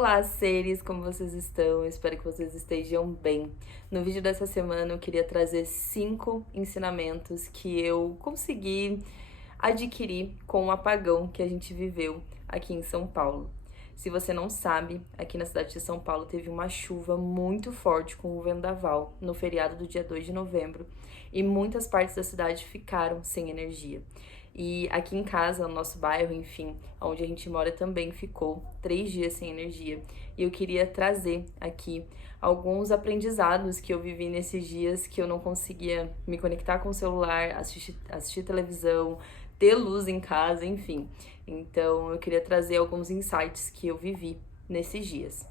Olá, seres, como vocês estão? Eu espero que vocês estejam bem. No vídeo dessa semana eu queria trazer 5 ensinamentos que eu consegui adquirir com o apagão que a gente viveu aqui em São Paulo. Se você não sabe, aqui na cidade de São Paulo teve uma chuva muito forte com o vendaval no feriado do dia 2 de novembro e muitas partes da cidade ficaram sem energia. E aqui em casa, no nosso bairro, enfim, onde a gente mora também ficou 3 dias sem energia. E eu queria trazer aqui alguns aprendizados que eu vivi nesses dias que eu não conseguia me conectar com o celular, assistir televisão, ter luz em casa, enfim. Então eu queria trazer alguns insights que eu vivi nesses dias.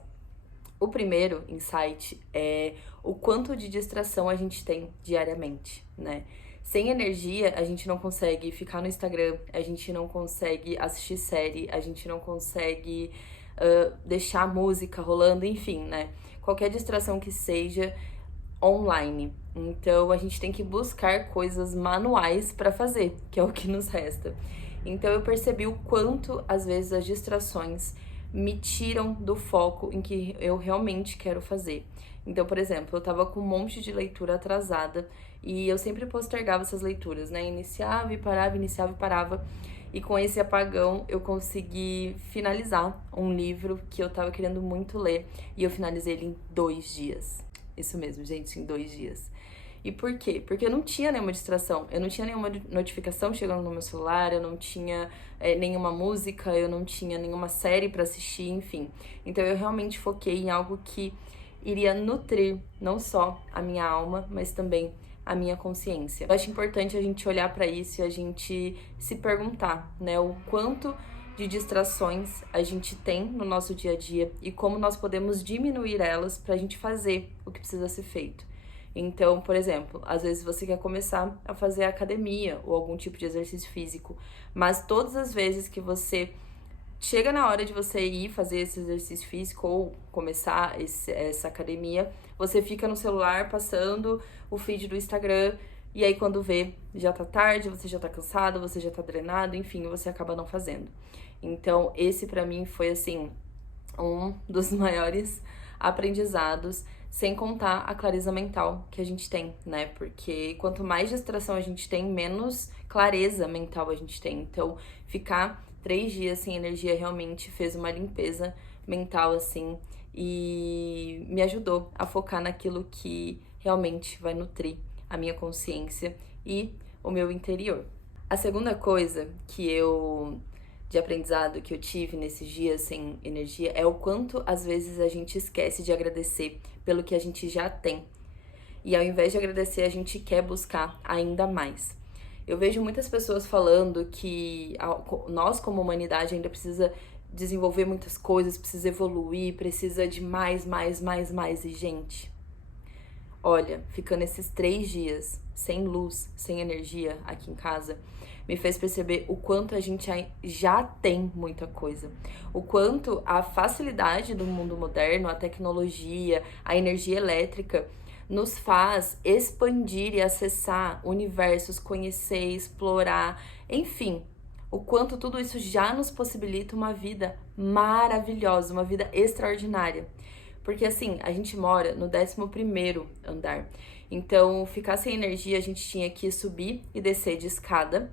O primeiro insight é o quanto de distração a gente tem diariamente, né? Sem energia, a gente não consegue ficar no Instagram, a gente não consegue assistir série, a gente não consegue deixar a música rolando, enfim, né? Qualquer distração que seja online. Então, a gente tem que buscar coisas manuais para fazer, que é o que nos resta. Então, eu percebi o quanto, às vezes, as distrações me tiram do foco em que eu realmente quero fazer. Então, por exemplo, eu tava com um monte de leitura atrasada e eu sempre postergava essas leituras, né? Iniciava e parava. E com esse apagão eu consegui finalizar um livro que eu tava querendo muito ler e eu finalizei ele em 2 dias. Isso mesmo, gente, em 2 dias. E por quê? Porque eu não tinha nenhuma distração, eu não tinha nenhuma notificação chegando no meu celular, eu não tinha nenhuma música, eu não tinha nenhuma série pra assistir, enfim. Então eu realmente foquei em algo que iria nutrir não só a minha alma, mas também a minha consciência. Eu acho importante a gente olhar pra isso e a gente se perguntar, né, o quanto de distrações a gente tem no nosso dia a dia e como nós podemos diminuir elas pra gente fazer o que precisa ser feito. Então, por exemplo, às vezes você quer começar a fazer academia ou algum tipo de exercício físico, mas todas as vezes que você chega na hora de você ir fazer esse exercício físico ou começar essa academia, você fica no celular passando o feed do Instagram e aí quando vê, já tá tarde, você já tá cansado, você já tá drenado, enfim, você acaba não fazendo. Então, esse pra mim foi assim um dos maiores aprendizados, sem contar a clareza mental que a gente tem, né? Porque quanto mais distração a gente tem, menos clareza mental a gente tem. Então, ficar 3 dias sem energia realmente fez uma limpeza mental, assim, e me ajudou a focar naquilo que realmente vai nutrir a minha consciência e o meu interior. A segunda coisa de aprendizado que eu tive nesses dias sem energia é o quanto às vezes a gente esquece de agradecer pelo que a gente já tem. E ao invés de agradecer, a gente quer buscar ainda mais. Eu vejo muitas pessoas falando que nós, como humanidade, ainda precisa desenvolver muitas coisas, precisa evoluir, precisa de mais. E, gente, olha, ficando esses 3 dias sem luz, sem energia aqui em casa, me fez perceber o quanto a gente já tem muita coisa. O quanto a facilidade do mundo moderno, a tecnologia, a energia elétrica nos faz expandir e acessar universos, conhecer, explorar, enfim, o quanto tudo isso já nos possibilita uma vida maravilhosa, uma vida extraordinária. Porque assim, a gente mora no 11º andar. Então, ficar sem energia, a gente tinha que subir e descer de escada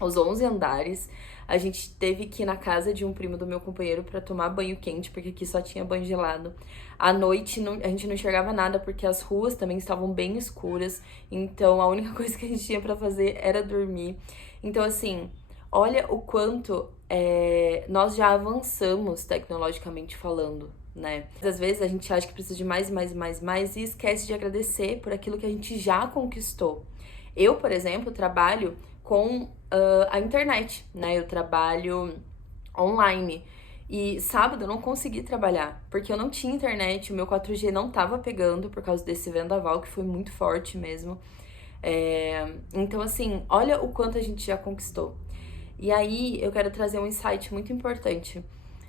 os 11 andares. A gente teve que ir na casa de um primo do meu companheiro para tomar banho quente, porque aqui só tinha banho gelado. À noite a gente não enxergava nada, porque as ruas também estavam bem escuras. Então, a única coisa que a gente tinha para fazer era dormir. Então, assim, olha o quanto nós já avançamos tecnologicamente falando, né? Às vezes a gente acha que precisa de mais e esquece de agradecer por aquilo que a gente já conquistou. Eu, por exemplo, trabalho com a internet, né? Eu trabalho online. E sábado eu não consegui trabalhar, porque eu não tinha internet, o meu 4G não tava pegando por causa desse vendaval, que foi muito forte mesmo. Então, assim, olha o quanto a gente já conquistou. E aí, eu quero trazer um insight muito importante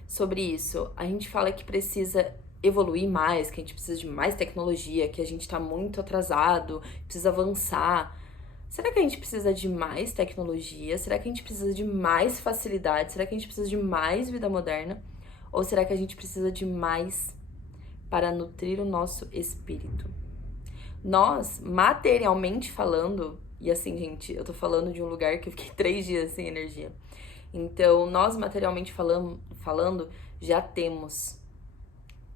sobre isso. A gente fala que precisa evoluir mais, que a gente precisa de mais tecnologia, que a gente tá muito atrasado, precisa avançar. Será que a gente precisa de mais tecnologia? Será que a gente precisa de mais facilidade? Será que a gente precisa de mais vida moderna? Ou será que a gente precisa de mais para nutrir o nosso espírito? Nós, materialmente falando, e assim, gente, eu tô falando de um lugar que eu fiquei 3 dias sem energia. Então, nós, materialmente falando, já temos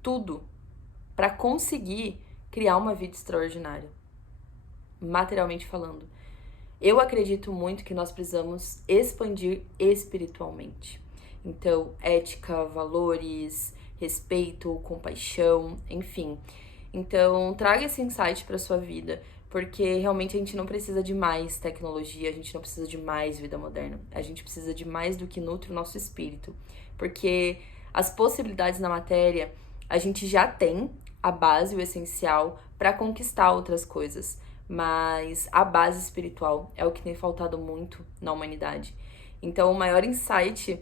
tudo para conseguir criar uma vida extraordinária. Materialmente falando. Eu acredito muito que nós precisamos expandir espiritualmente. Então, ética, valores, respeito, compaixão, enfim. Então, traga esse insight para sua vida, porque realmente a gente não precisa de mais tecnologia, a gente não precisa de mais vida moderna. A gente precisa de mais do que nutre o nosso espírito, porque as possibilidades na matéria, a gente já tem a base, o essencial para conquistar outras coisas, mas a base espiritual é o que tem faltado muito na humanidade. Então, o maior insight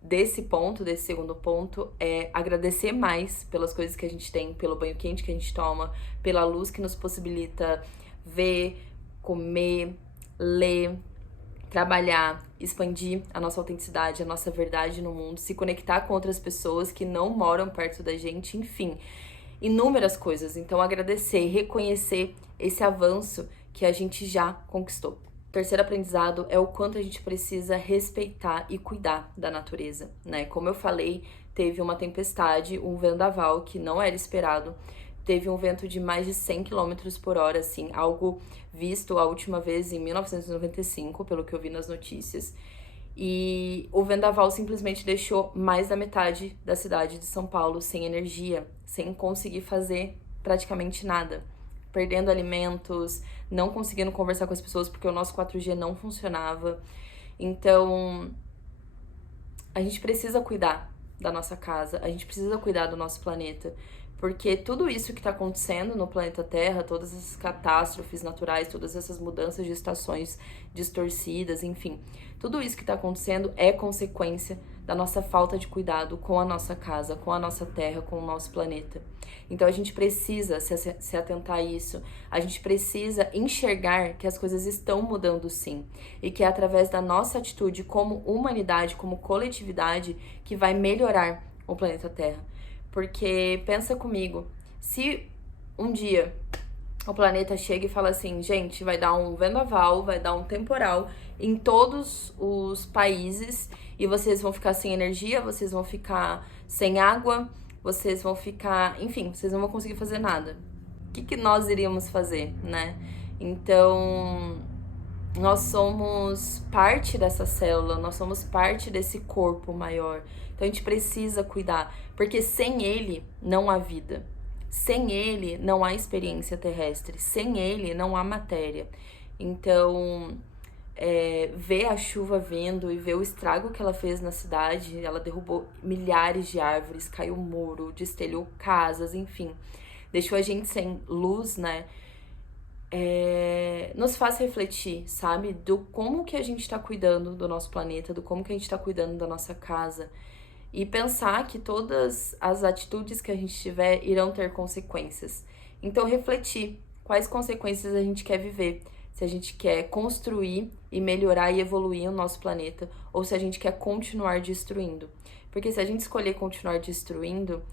desse ponto, desse segundo ponto, é agradecer mais pelas coisas que a gente tem, pelo banho quente que a gente toma, pela luz que nos possibilita ver, comer, ler, trabalhar, expandir a nossa autenticidade, a nossa verdade no mundo, se conectar com outras pessoas que não moram perto da gente, enfim, inúmeras coisas. Então, agradecer, reconhecer esse avanço que a gente já conquistou. O terceiro aprendizado é o quanto a gente precisa respeitar e cuidar da natureza, né? Como eu falei, teve uma tempestade, um vendaval que não era esperado, teve um vento de mais de 100 km por hora, assim, algo visto a última vez em 1995, pelo que eu vi nas notícias. E o vendaval simplesmente deixou mais da metade da cidade de São Paulo sem energia, sem conseguir fazer praticamente nada. Perdendo alimentos, não conseguindo conversar com as pessoas porque o nosso 4G não funcionava. Então, a gente precisa cuidar da nossa casa, a gente precisa cuidar do nosso planeta, porque tudo isso que está acontecendo no planeta Terra, todas essas catástrofes naturais, todas essas mudanças de estações distorcidas, enfim, tudo isso que está acontecendo é consequência da nossa falta de cuidado com a nossa casa, com a nossa terra, com o nosso planeta. Então a gente precisa se atentar a isso, a gente precisa enxergar que as coisas estão mudando sim, e que é através da nossa atitude como humanidade, como coletividade, que vai melhorar o planeta Terra. Porque pensa comigo, se um dia o planeta chega e fala assim, gente, vai dar um vendaval, vai dar um temporal em todos os países e vocês vão ficar sem energia, vocês vão ficar sem água, vocês vão ficar, enfim, vocês não vão conseguir fazer nada. O que nós iríamos fazer, né? Então, nós somos parte dessa célula, nós somos parte desse corpo maior. Então a gente precisa cuidar, porque sem ele não há vida. Sem ele não há experiência terrestre, sem ele não há matéria. Então, ver a chuva vindo e ver o estrago que ela fez na cidade, ela derrubou milhares de árvores, caiu muro, destelhou casas, enfim, deixou a gente sem luz, né? Nos faz refletir, sabe? Do como que a gente tá cuidando do nosso planeta, do como que a gente tá cuidando da nossa casa. E pensar que todas as atitudes que a gente tiver irão ter consequências. Então, refletir quais consequências a gente quer viver. Se a gente quer construir e melhorar e evoluir o nosso planeta, ou se a gente quer continuar destruindo. Porque se a gente escolher continuar destruindo,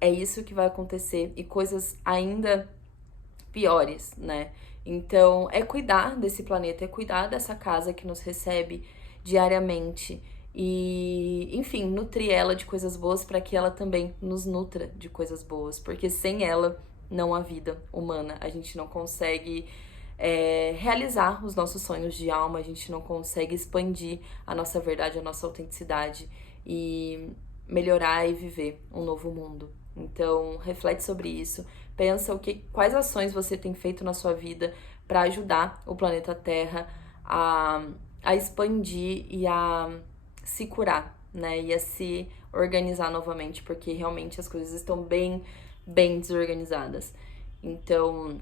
é isso que vai acontecer e coisas ainda piores, né? Então, é cuidar desse planeta, é cuidar dessa casa que nos recebe diariamente e, enfim, nutrir ela de coisas boas para que ela também nos nutra de coisas boas, porque sem ela não há vida humana, a gente não consegue realizar os nossos sonhos de alma, a gente não consegue expandir a nossa verdade, a nossa autenticidade e melhorar e viver um novo mundo. Então, reflete sobre isso, pensa quais ações você tem feito na sua vida para ajudar o planeta Terra a expandir e a se curar, né? E a se organizar novamente, porque realmente as coisas estão bem desorganizadas. Então,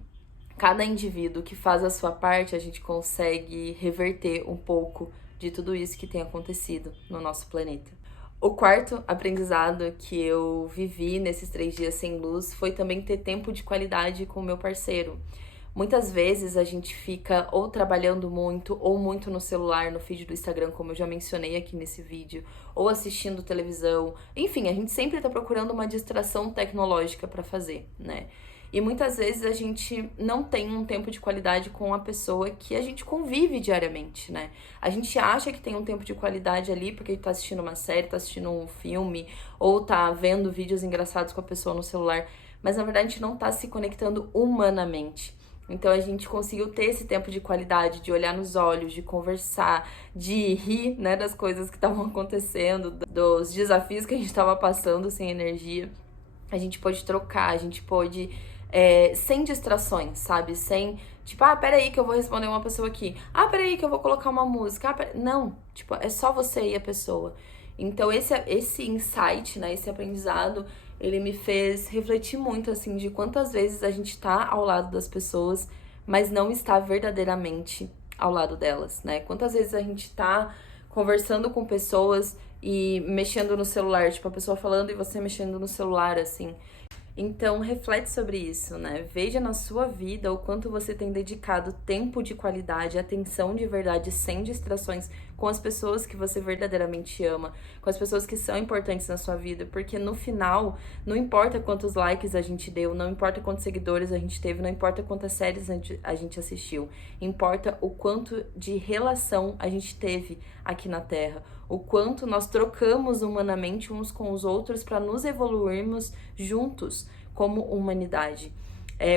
cada indivíduo que faz a sua parte, a gente consegue reverter um pouco de tudo isso que tem acontecido no nosso planeta. O quarto aprendizado que eu vivi nesses 3 dias sem luz foi também ter tempo de qualidade com o meu parceiro. Muitas vezes a gente fica ou trabalhando muito ou muito no celular, no feed do Instagram, como eu já mencionei aqui nesse vídeo, ou assistindo televisão. Enfim, a gente sempre tá procurando uma distração tecnológica para fazer, né? E muitas vezes a gente não tem um tempo de qualidade com a pessoa que a gente convive diariamente, né? A gente acha que tem um tempo de qualidade ali porque tá assistindo uma série, tá assistindo um filme, ou tá vendo vídeos engraçados com a pessoa no celular, mas na verdade a gente não tá se conectando humanamente. Então a gente conseguiu ter esse tempo de qualidade, de olhar nos olhos, de conversar, de rir, né, das coisas que estavam acontecendo, dos desafios que a gente estava passando sem energia. A gente pôde trocar, a gente pôde sem distrações, sabe? Sem, tipo, peraí que eu vou responder uma pessoa aqui. Peraí que eu vou colocar uma música. Não, tipo, é só você e a pessoa. Então, esse insight, né, esse aprendizado, ele me fez refletir muito, assim, de quantas vezes a gente tá ao lado das pessoas, mas não está verdadeiramente ao lado delas, né? Quantas vezes a gente tá conversando com pessoas e mexendo no celular, tipo, a pessoa falando e você mexendo no celular, assim. Então, reflete sobre isso, né? Veja na sua vida o quanto você tem dedicado tempo de qualidade, atenção de verdade, sem distrações, com as pessoas que você verdadeiramente ama, com as pessoas que são importantes na sua vida, porque no final, não importa quantos likes a gente deu, não importa quantos seguidores a gente teve, não importa quantas séries a gente assistiu, importa o quanto de relação a gente teve aqui na Terra, o quanto nós trocamos humanamente uns com os outros para nos evoluirmos juntos como humanidade.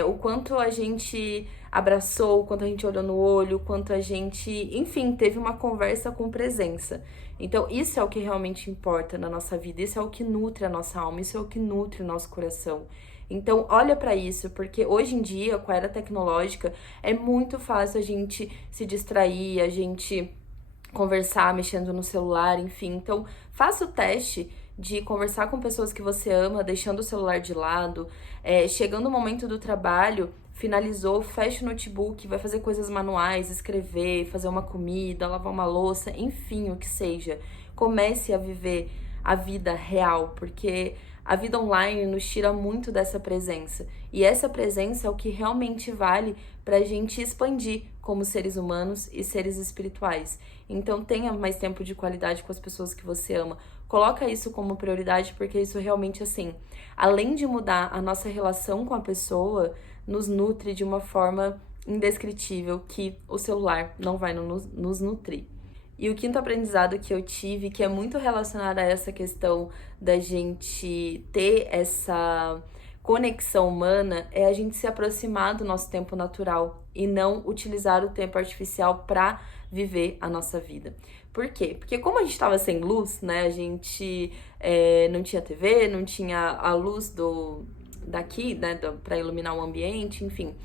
O quanto a gente abraçou, o quanto a gente olhou no olho, o quanto a gente, enfim, teve uma conversa com presença. Então, isso é o que realmente importa na nossa vida, isso é o que nutre a nossa alma, isso é o que nutre o nosso coração. Então, olha para isso, porque hoje em dia, com a era tecnológica, é muito fácil a gente se distrair, a gente conversar mexendo no celular, enfim. Então, faça o teste de conversar com pessoas que você ama, deixando o celular de lado. Chegando o momento do trabalho, finalizou, fecha o notebook, vai fazer coisas manuais, escrever, fazer uma comida, lavar uma louça, enfim, o que seja. Comece a viver a vida real, porque a vida online nos tira muito dessa presença. E essa presença é o que realmente vale pra gente expandir como seres humanos e seres espirituais. Então tenha mais tempo de qualidade com as pessoas que você ama. Coloca isso como prioridade, porque isso realmente, assim, além de mudar a nossa relação com a pessoa, nos nutre de uma forma indescritível que o celular não vai nos nutrir. E o quinto aprendizado que eu tive, que é muito relacionado a essa questão da gente ter essa conexão humana, é a gente se aproximar do nosso tempo natural e não utilizar o tempo artificial para viver a nossa vida. Por quê? Porque como a gente estava sem luz, né, a gente não tinha TV, não tinha a luz daqui, né, para iluminar o ambiente, enfim.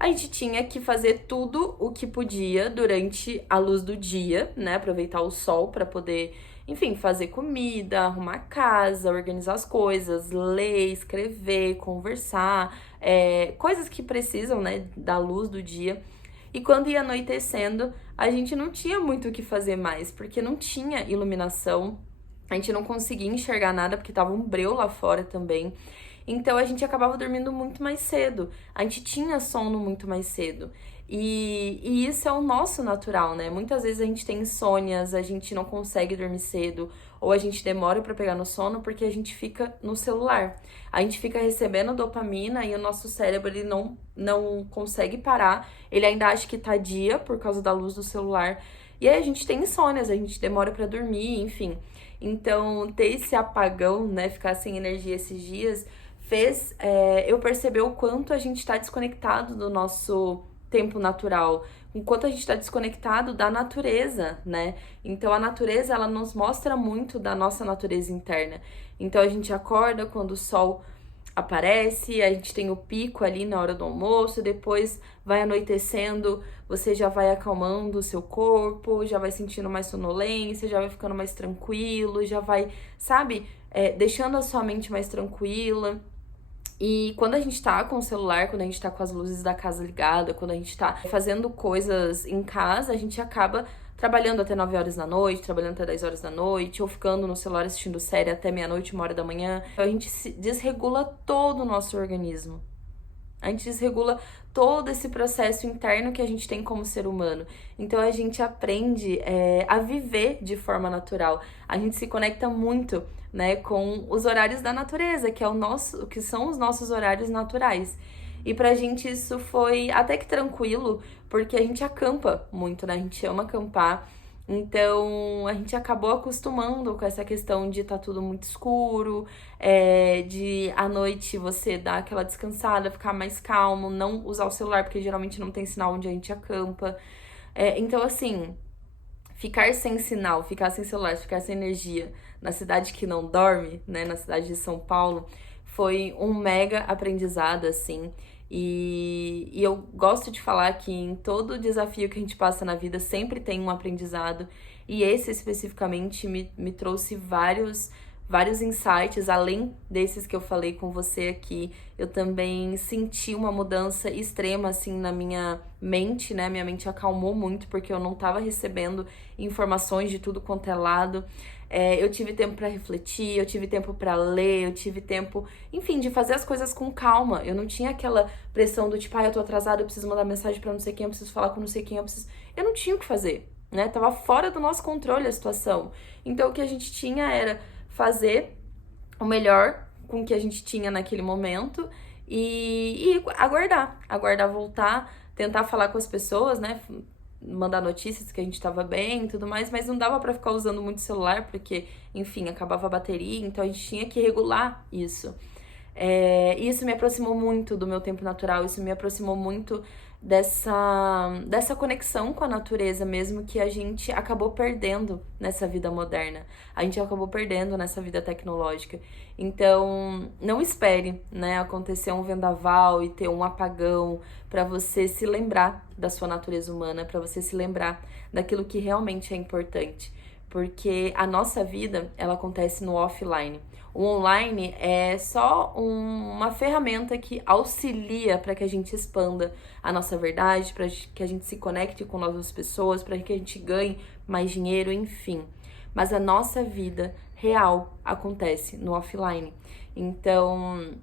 A gente tinha que fazer tudo o que podia durante a luz do dia, né? Aproveitar o sol para poder, enfim, fazer comida, arrumar casa, organizar as coisas, ler, escrever, conversar, coisas que precisam, né, da luz do dia. E quando ia anoitecendo, a gente não tinha muito o que fazer mais, porque não tinha iluminação, a gente não conseguia enxergar nada, porque tava um breu lá fora também. Então a gente acabava dormindo muito mais cedo, a gente tinha sono muito mais cedo. E isso é o nosso natural, né? Muitas vezes a gente tem insônias, a gente não consegue dormir cedo, ou a gente demora pra pegar no sono porque a gente fica no celular. A gente fica recebendo dopamina e o nosso cérebro ele não consegue parar, ele ainda acha que tá dia por causa da luz do celular. E aí a gente tem insônias, a gente demora pra dormir, enfim. Então, ter esse apagão, né, ficar sem energia esses dias, fez eu perceber o quanto a gente está desconectado do nosso tempo natural, o quanto a gente está desconectado da natureza, né? Então a natureza, ela nos mostra muito da nossa natureza interna. Então a gente acorda quando o sol aparece, a gente tem o pico ali na hora do almoço, depois vai anoitecendo, você já vai acalmando o seu corpo, já vai sentindo mais sonolência, já vai ficando mais tranquilo, já vai, sabe, deixando a sua mente mais tranquila. E quando a gente tá com o celular, quando a gente tá com as luzes da casa ligada, quando a gente tá fazendo coisas em casa, a gente acaba trabalhando até 9 horas da noite, trabalhando até 10 horas da noite, ou ficando no celular assistindo série até meia-noite, 1 hora da manhã. Então a gente desregula todo o nosso organismo. A gente desregula todo esse processo interno que a gente tem como ser humano. Então a gente aprende a viver de forma natural. A gente se conecta muito, né, com os horários da natureza, que são os nossos horários naturais. E pra gente isso foi até que tranquilo, porque a gente acampa muito, né? A gente ama acampar. Então, a gente acabou acostumando com essa questão de estar tudo muito escuro, de à noite você dar aquela descansada, ficar mais calmo, não usar o celular, porque geralmente não tem sinal onde a gente acampa. Então, assim, ficar sem sinal, ficar sem celular, ficar sem energia na cidade que não dorme, né, na cidade de São Paulo, foi um mega aprendizado, assim. E eu gosto de falar que em todo desafio que a gente passa na vida sempre tem um aprendizado. E esse especificamente me trouxe vários insights, além desses que eu falei com você aqui. Eu também senti uma mudança extrema, assim, na minha mente, né? Minha mente acalmou muito, porque eu não tava recebendo informações de tudo quanto é lado. Eu tive tempo pra refletir, eu tive tempo pra ler, eu tive tempo, enfim, de fazer as coisas com calma. Eu não tinha aquela pressão do tipo, eu tô atrasada, eu preciso mandar mensagem pra não sei quem, eu preciso falar com não sei quem, eu não tinha o que fazer, né? Tava fora do nosso controle a situação. Então o que a gente tinha era fazer o melhor com o que a gente tinha naquele momento e aguardar voltar, tentar falar com as pessoas, né? Mandar notícias que a gente tava bem e tudo mais, mas não dava pra ficar usando muito celular, porque, enfim, acabava a bateria, então a gente tinha que regular isso. Isso me aproximou muito do meu tempo natural, isso me aproximou muito dessa conexão com a natureza mesmo que a gente acabou perdendo nessa vida moderna. A gente acabou perdendo nessa vida tecnológica. Então, não espere, né, acontecer um vendaval e ter um apagão para você se lembrar da sua natureza humana, para você se lembrar daquilo que realmente é importante. Porque a nossa vida, ela acontece no offline. O online é só uma ferramenta que auxilia para que a gente expanda a nossa verdade, para que a gente se conecte com novas pessoas, para que a gente ganhe mais dinheiro, enfim. Mas a nossa vida real acontece no offline. Então,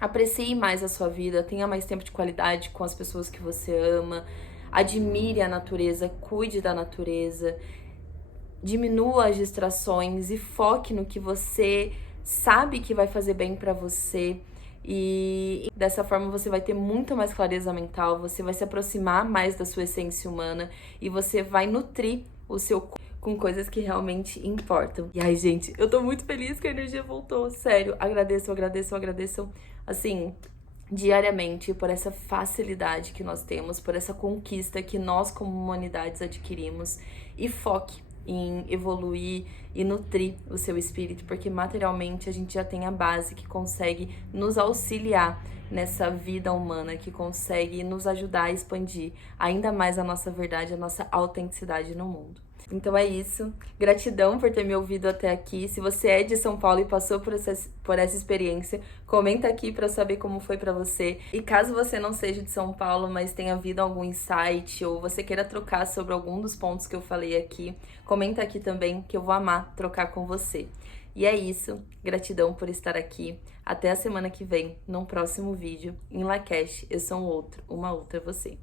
aprecie mais a sua vida, tenha mais tempo de qualidade com as pessoas que você ama, admire a natureza, cuide da natureza, diminua as distrações e foque no que você sabe que vai fazer bem pra você. E dessa forma você vai ter muito mais clareza mental, você vai se aproximar mais da sua essência humana e você vai nutrir o seu corpo com coisas que realmente importam. E ai, gente, eu tô muito feliz que a energia voltou, sério. Agradeço, assim, diariamente por essa facilidade que nós temos, por essa conquista que nós como humanidades adquirimos. E foque em evoluir e nutrir o seu espírito, porque materialmente a gente já tem a base que consegue nos auxiliar nessa vida humana, que consegue nos ajudar a expandir ainda mais a nossa verdade, a nossa autenticidade no mundo. Então é isso. Gratidão por ter me ouvido até aqui. Se você é de São Paulo e passou por essa experiência, comenta aqui para saber como foi para você. E caso você não seja de São Paulo, mas tenha havido algum insight ou você queira trocar sobre algum dos pontos que eu falei aqui, comenta aqui também que eu vou amar trocar com você. E é isso. Gratidão por estar aqui. Até a semana que vem, num próximo vídeo. Em Lakesh, eu sou uma outra você.